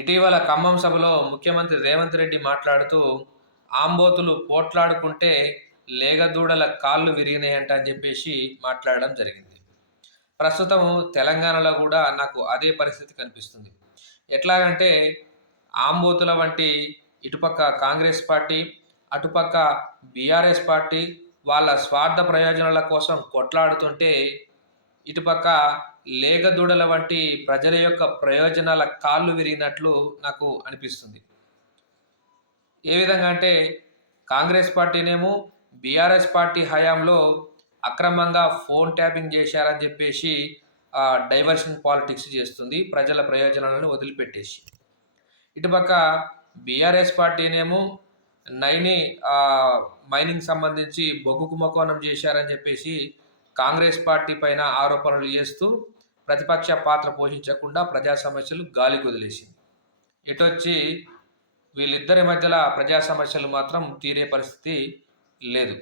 ఇటీవల ఖమ్మం సభలో ముఖ్యమంత్రి రేవంత్ రెడ్డి మాట్లాడుతూ, ఆంబోతులు పోట్లాడుకుంటే లేగదూడల కాళ్ళు విరిగినాయంట అని చెప్పేసి మాట్లాడడం జరిగింది. ప్రస్తుతం తెలంగాణలో కూడా నాకు అదే పరిస్థితి కనిపిస్తుంది. ఎట్లాగంటే ఆంబోతుల వంటి ఇటుపక్క కాంగ్రెస్ పార్టీ, అటుపక్క బీఆర్ఎస్ పార్టీ వాళ్ళ స్వార్థ ప్రయోజనాల కోసం కొట్లాడుతుంటే, ఇటుపక్క లేగదూడల వంటి ప్రజల యొక్క ప్రయోజనాల కాళ్ళు విరిగినట్లు నాకు అనిపిస్తుంది. ఏ విధంగా అంటే కాంగ్రెస్ పార్టీనేమో బీఆర్ఎస్ పార్టీ హయాంలో అక్రమంగా ఫోన్ ట్యాపింగ్ చేశారని చెప్పేసి డైవర్షన్ పాలిటిక్స్ చేస్తుంది, ప్రజల ప్రయోజనాలను వదిలిపెట్టేసి. ఇటుపక్క బీఆర్ఎస్ పార్టీనేమో నైని మైనింగ్ సంబంధించి బొగ్గు కుంభకోణం చేశారని చెప్పేసి కాంగ్రెస్ పార్టీ పైన ఆరోపణలు చేస్తూ ప్రతిపక్ష పాత్ర పోషించకుండా ప్రజా సమస్యలు గాలికి వదిలేసింది. ఇటొచ్చి వీళ్ళిద్దరి మధ్యలో ప్రజా సమస్యలు మాత్రం తీరే పరిస్థితి లేదు.